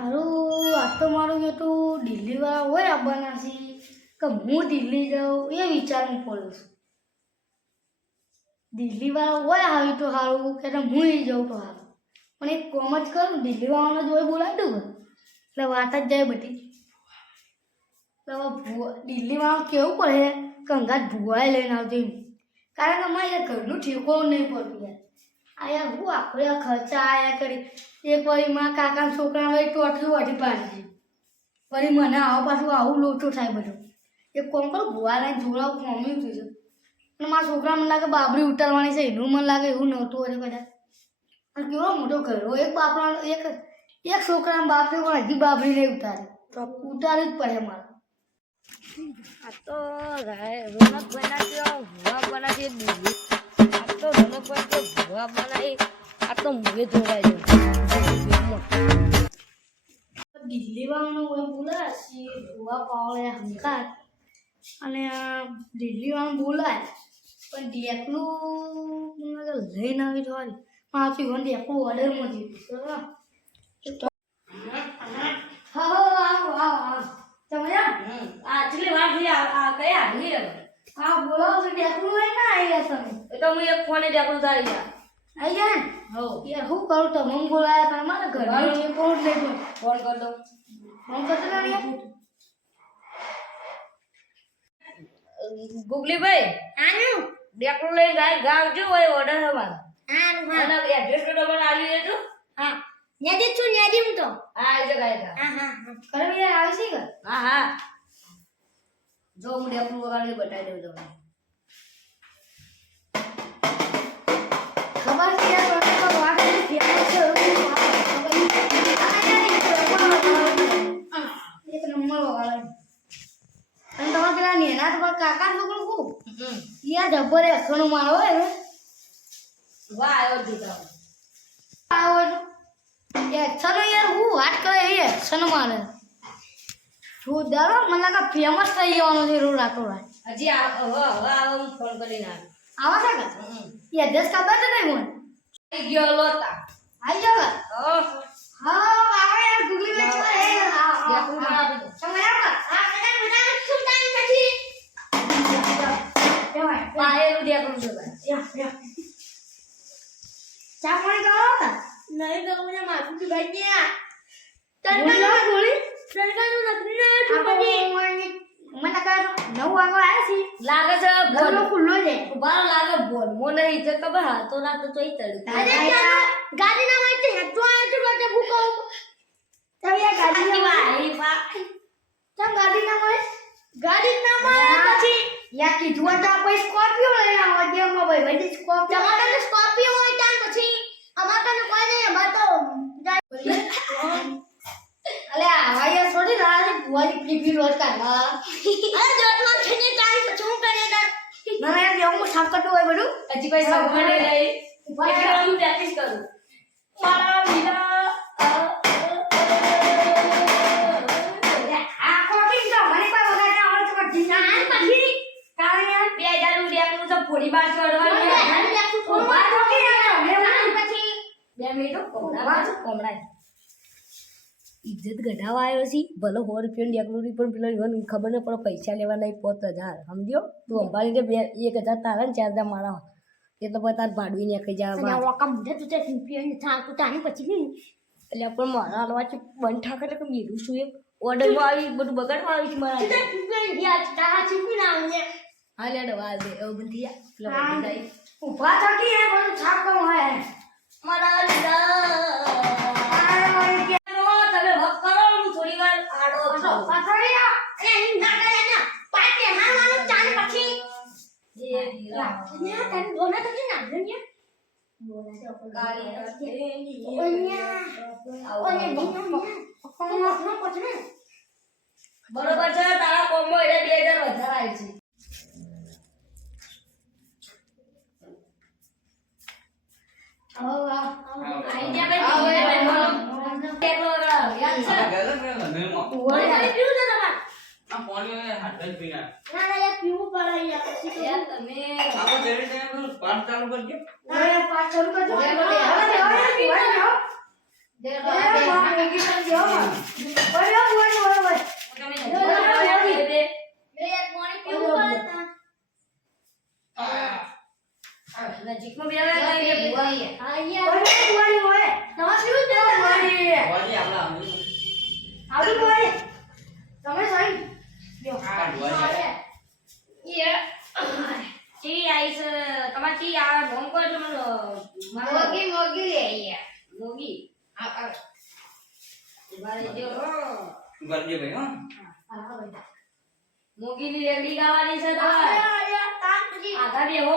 હારું આ તો મારું બેટું દિલ્હીવાળા હોય આવવાના છે કે હું દિલ્હી જાઉં એ વિચારવું પડ્યું છું દિલ્હીવાળા હોય આવી તો સારું કે હું એ જાઉં તો સારું પણ એક કોમ જ કરું, દિલ્હીવાળાને જોઈ બોલાવી દઉં એટલે વાત જ જાય બધી. દિલ્હીવાળા કેવું પડે કંગાત ભૂવાએ લઈને આવજો કારણ કે અમારે ઘરનું ઠેકો નહીં પડતું યાર. આ હું આખો ખર્ચા આયા કરી. એ પછી મારા કાકાના છોકરાને ટોટલું વાટી પાડી છે. વળી મને આવો પાછું આવું લોચો થાય બધો. એક કોમ કરો લઈને જોડાવ કોમ્યું થયું છે. અને મારા છોકરા મને લાગે બાબરી ઉતારવાની છે, એનું મને લાગે એવું નહોતું હોય બધા. અને કેવો મોટો ઘરો એક બાપરા એક એક છોકરાના બાપે પણ હજી બાબરી નહીં ઉતારે. તો ઉતારવી જ પડે મારે. આ તો રોનક બનાવ્યો ભૂવા બનાવી તો રોનક બનાવ્યો ભૂવા બનાવી. આ તો મુએ જોડાઈ ગયો દિલ્હી વાળાનો કોઈ બોલાય છે ભુવા પાવળે હંકાર. અને આ દિલ્હી વાળું બોલાય પણ મને લઈને આવી જવાની પાછું મને ડેકનું ઓર્ડરમાં દીધું હા હા આવો આવો આવો તમે આટલી વાર કયા? આવી હવે હા બોલો તો ડેકનું લઈને આવ્યા તમે? એ તો હું એક ફોને જાકું તારી ગયા આવી ગયા ને? હો. યાર હું કરું તમે બોલાયા તમે મારા ઘર છે કોણ લઈ ગયો ફોન કર દો. ફોન કરતો ને યાર ગુગલીભાઈ આનું? ડેકડું લઈ ગાય ગાવજો હોય ઓર્ડર અમારો. આનું અને એડ્રેસ તો તમને આલી દેજો. હા. ન્યાજી છું ન્યાજી હું તો. હા આવી જાય હા હા ખરે યાર આવી છે કે? હા હા. જો હું ડેકડું વગાડી બતાવી દઉં તમને. ખબર છે એક નંબર વગાડે અને તમારા પેલા નેના તમારા કાકા છોકરું કુ યાર જબ્બર અખણું મારો હોય ને? વાહ આવ્યો જીતા આવો એ એક્શન યાર હું વાત કરે એ એક્શન મારે જોરદાર દરો મને લાગે ફેમસ થઈ જવાનો છે રોડ રાતો રાત. હજી હવે હવે આવો હું ફોન કરીને આવ્યો આવા છે કે? એડ્રેસ ખબર છે નહીં મને? આવી ગયો લોતા. આવી જાવ કે? હા. આવે યાર ગૂગલી મે છો એ આ ડેકડું આ બનાવી દો તમે આવો હા કદાચ બધા સુલતાન પછી? કેવાય પાયેલું ડેકડું છે ભાઈ. ચા પાણી કરો નહીં તો મને માથું ભાઈ ગયા તને ગોળી. લાગે છે ઘરનો ખુલ્લો છે ઉભારો લાગે બોલ મને ઈ તો ખબર હાથો રાતો ચોઈ તડકો અરે ગાડી ના હોય તો હેઠું આવે તો હું કહું તમે યાર ગાડી ના વાહી બા ચમ ગાડી ના મળે ગાડી ના મળે પછી યા કીધું તો આપણે સ્કોર્પિયો લઈને આવો જે માં ભાઈ ભાઈ સ્કોર્પિયો હોય ત્યાં પછી અમાર કને કોઈ નહીં અમાર તો અલે આવા યાર છોડી ના છે બુવાની રોજ કાઢવા અરે જોતમાં ખેને ટાઈમ પછી હું કરે ના ના યાર એવું સાફ કરતું હોય બધું. હજી કોઈ સગવડ લઈ. ઊભા એટલે હું પ્રેક્ટિસ કરું. મારા બે તો ફોડી બાર ચડવાનું બે મિનિટ. કોમડા કોમડા ઇજ્જત ગઢાવા આવ્યો છે. ભલે સો રૂપિયાનું ડેકલું પણ પેલો ઈવન ખબર ન પડે પૈસા લેવા નહીં પોત હજાર. સમજો તું અંબાણી બે એક હજાર તારા ને ચાર હજાર મારા એ પછી તાર ભાડવી ને પછી જવા એટલે પણ મારા હાલવા છે બંધ ઠાકર કે મેરું શું એક. ઓર્ડરમાં આવી બધું બગાડવા આવી છે મારા હા લેડ વાર દે એવું બંધ. ઊભા થકી એ બધું છાપ હોય. મારા બરોબર છે તારા કોમ્બો એટલે બે હજાર વધારે આવી છે આઈ જા ભાઈ બીજે મહેમાનો. એકલો વગડાવો. યાદ છે? પાણી પીવું છે તમારે? યાર તમે પાછળ કરજો નજીકમાં બેઠા કઈ રે ભૂવા. ચી આઈસ તમારે ચી આ નોમ કો એટલે મને મારે મોગી ઊભા રહેજો. મોગીની રેગડી ગાવાની છે તમારે આધા બે હો.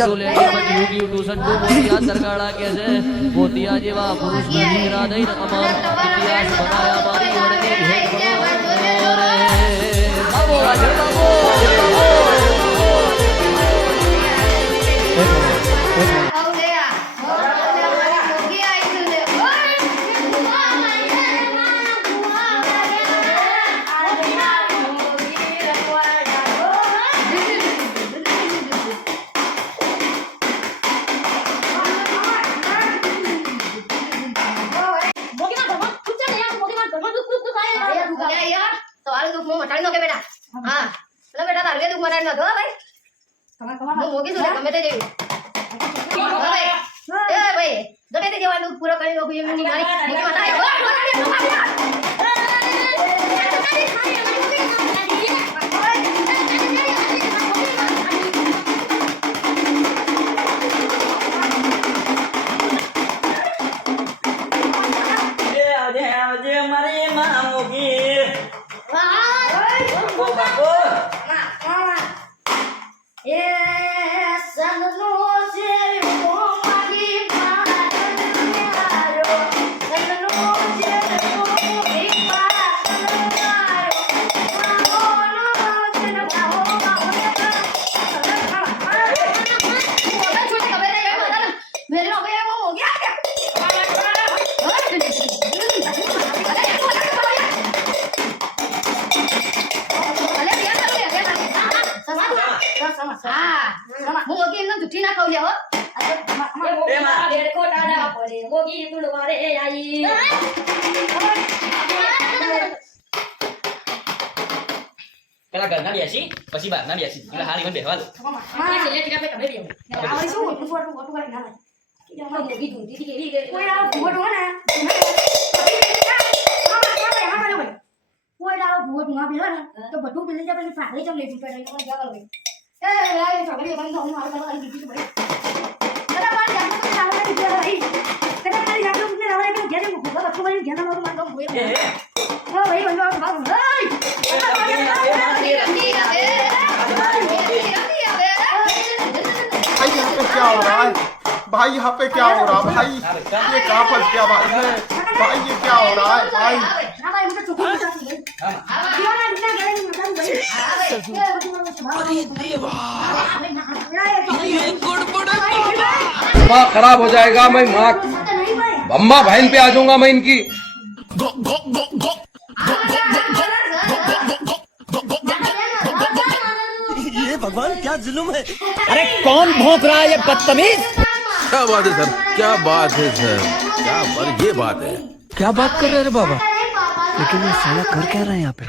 you give to son to મોતિયા તરગાળા કે છે મોતિયા જેવા પુરુષના દીકરા દઈને અમર ઇતિહાસ બનાયા મારી વડની ભેટ ભણો રે. બાબો, રાજે બાબો. તમારું ભાઈ હું મોગી છું ને ગમે તે જેવી બેસી પછી બહારના બેસી. એટલે હાલ મને બેસવા દો. આ છેલ્લે ટીકા પે કમે બેહો મોગી ઢૂંઢી હતી કેવી ગઈ એ भाई यहाँ पे क्या हो रहा है भाई यहाँ पे क्या हो रहा है भाई ये कहाँ फंस गया भाई मैं भाई ये क्या हो रहा है भाई खराब हो जाएगा मैं माँ अम्मा बहन पे आ जाऊँगा मैं इनकी। ये भगवान क्या जुल्म है? अरे कौन भौंक रहा है ये बदतमीज? क्या बात है सर? क्या बात है सर? क्या बात ये बात है। क्या बात कर रहे रे बाबा? लेकिन ये साला कर क्या रहा है यहाँ पे?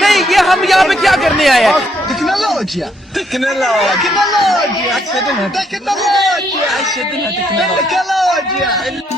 नहीं ये हम यहाँ पे क्या करने आए हैं? Tecnologia! Tecnologia! Tecnologia! Tecnologia!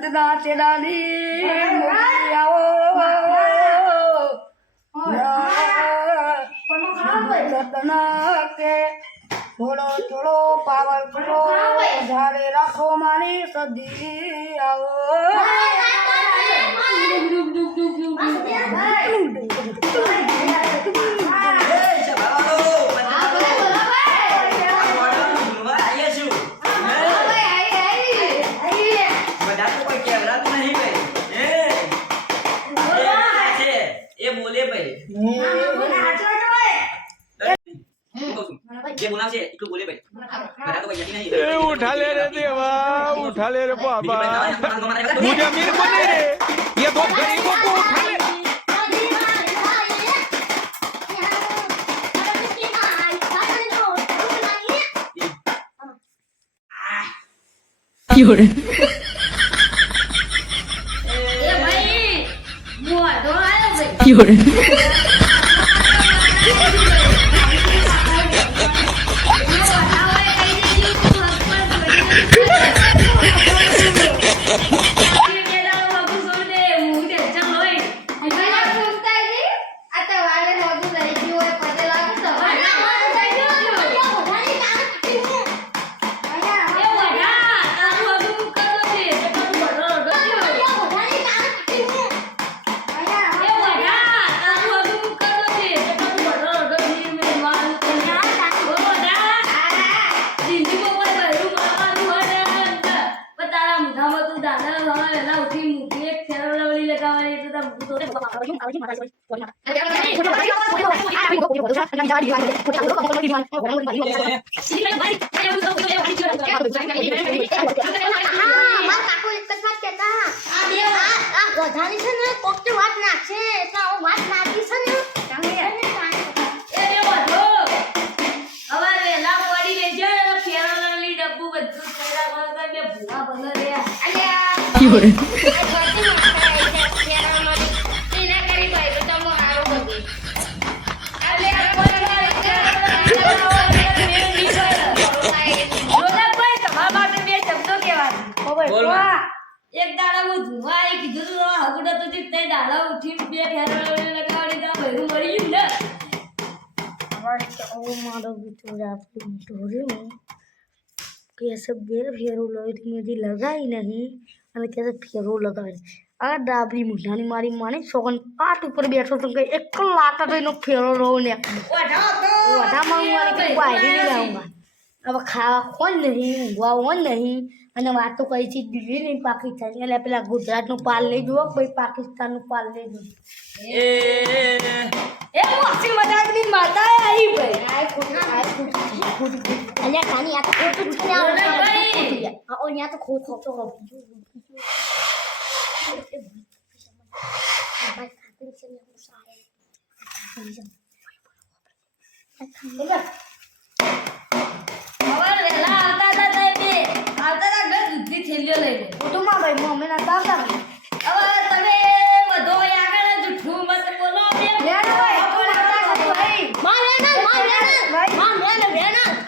સંતના મોટી આવો. કે થોડો થોડો પાવર કરો વધારે રાખો મારી સદી આવો. એ બોલે ભાઈ જે બોલાવશે એટલું બોલે ભાઈ બધા તો પૈસા નહીં उठा ले रे देवा उठा ले रे बाबा मुझे अमीर को नहीं रे ये दो गरीबों को उठा ले क्यों रे 有人。વધારી છે ને કોક વાત નાખશે એટલે આવું વાત નાખી છે ને તમે ને મારો બીજો રાત્રિ ઢોર્યો કેસે બે ફેરો લોહીથી મેથી લગાવી નહીં અને કેસે ફેરો લગાવી આ ડાબરી મુઢાની મારી માની સોગન પાટ ઉપર બેઠો તો કઈ એક લાટા એનો ફેરો રહો ને ઓઢામાં હું મારી કોઈ વાયરી નહીં લાવું હવે ખાવા કોણ નહીં ઊંઘવા કોણ નહીં અને વાત તો કઈ છે દિલ્હી નહીં પાકિસ્તાન એટલે પેલા ગુજરાતનું પાલ લઈ જુઓ પછી પાકિસ્તાનનું પાલ લઈ જુઓ એ મોસી મજાકની માતા આવી ભાઈ ખોટું ખોટું ખોટું અલ્યા કાની આ તો ખોટું છે આ ભાઈ તો તો ખોટું એટલે હવે વહેલા આવતા હતા હતા ઘર દૂધની થેલીઓ લઈને ખોટુંમાં ભાઈ મમ્મી ના કામ કામ હવે તમે બધો અહીં આગળ જૂઠું મત બોલો બે વેણ ભાઈ, તું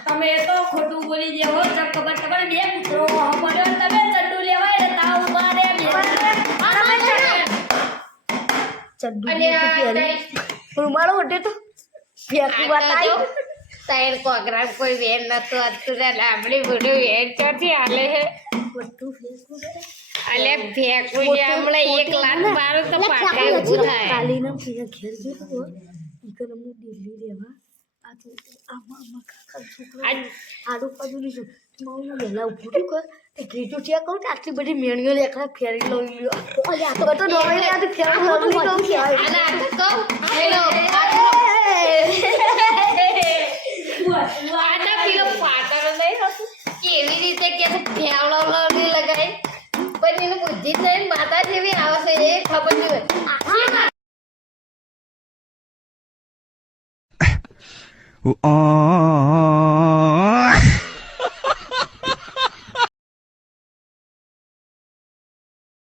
તમે ખોટું બોલી જેવો ખબર ખબર બે કૂતરો પડ્યો તમે ચડ્ડુ લેવાય ને તાવ ઊભા રે બે આ માં વેણ ચડ્ડુ. રૂમાળો ઉઠે તો ફેંકું વાત તાર કોકરા કોઈ વેર નતું હતું લાંબડી બુડું વેર ચોથી હાલે બધું અલે ફેંકું છે હમણાં એક લાખ મારું તો પાકા ઊભું થાય કાલીના ઘેર હતો ઈકન હું દિલ્હી રહેવા આટલી બધી મેણીઓ લેખા ફેરી લઉં તો કેવી રીતે કે ભેવડો નહીં લગાય પણ એને બુદ્ધિ જ માતા જેવી આવશે, એ ખબર નહીં હોય.